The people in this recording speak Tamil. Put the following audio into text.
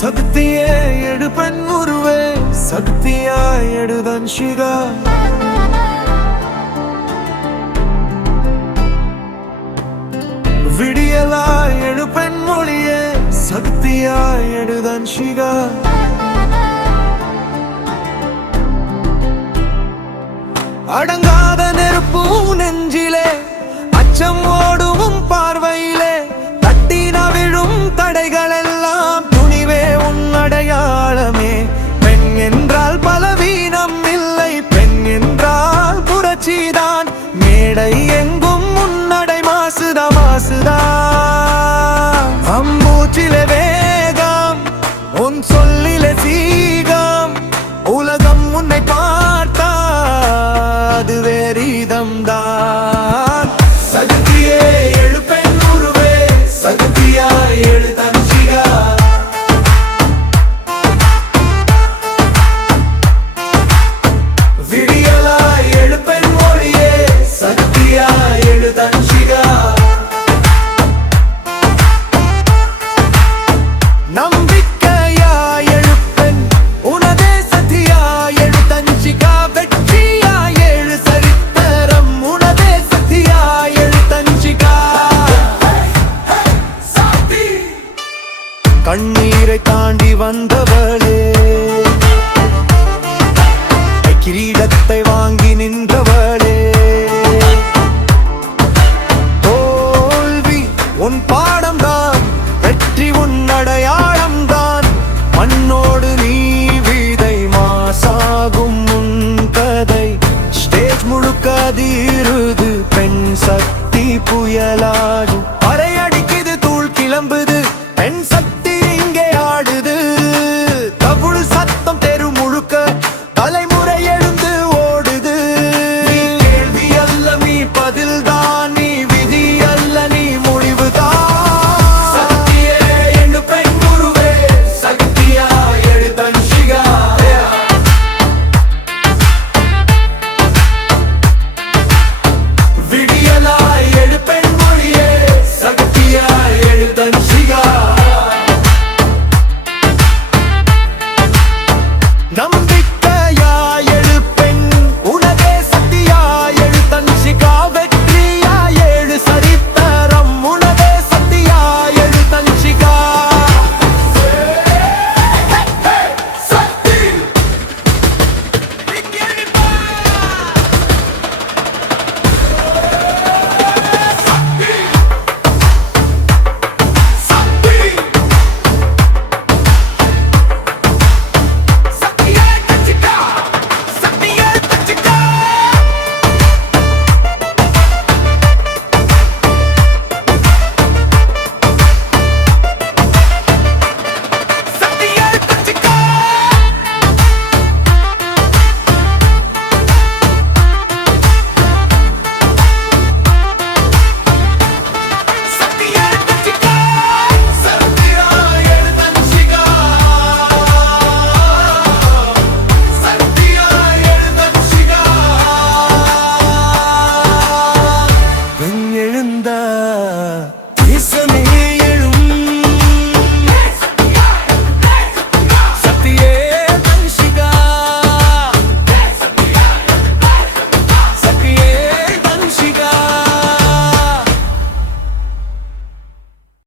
சக்தியே எடு பெண் உருவே, சக்தியாய் எடு தன்ஷிகா. விடியலாய் எடு பெண் மொழியே, சக்தியாய் எடு தன்ஷிகா. அடங்காத நெருப்பு நெஞ்சிலே, அச்சம் ஓடும் பார்வையிலே, தட்டின விழும் தடைகள் எல்லாம் துணிவே உன் அடையாளமே. பெண் என்றால் பலவீனம் இல்லை, பெண் என்றால் புரட்சிதான். மேடை எங்கும் முன்னடை மாசுதா மாசுதா. அம்பூச்சிலே வேகம், உன் சொல்லிலே சீகம். உலகம் உன்னை பார்த்தா அது வேறிதம்தான். சக்தியே எழு பெண் உருவே, சக்தியாய் எழு தன்ஷிகா. விடியலாய் எழு பெண் மொழியே, சக்தியாய் எழு தன்ஷிகா. நம்பிக்கையாய் எழு பெண், உனதே சக்தியாய் எழு தன்ஷிகா. வெற்றியாய் எழு சரித்திரம், உனதே சக்தியாய் எழு தன்ஷிகா. கண்ணீரை தாண்டி வந்தவளே, கிரீடத்தை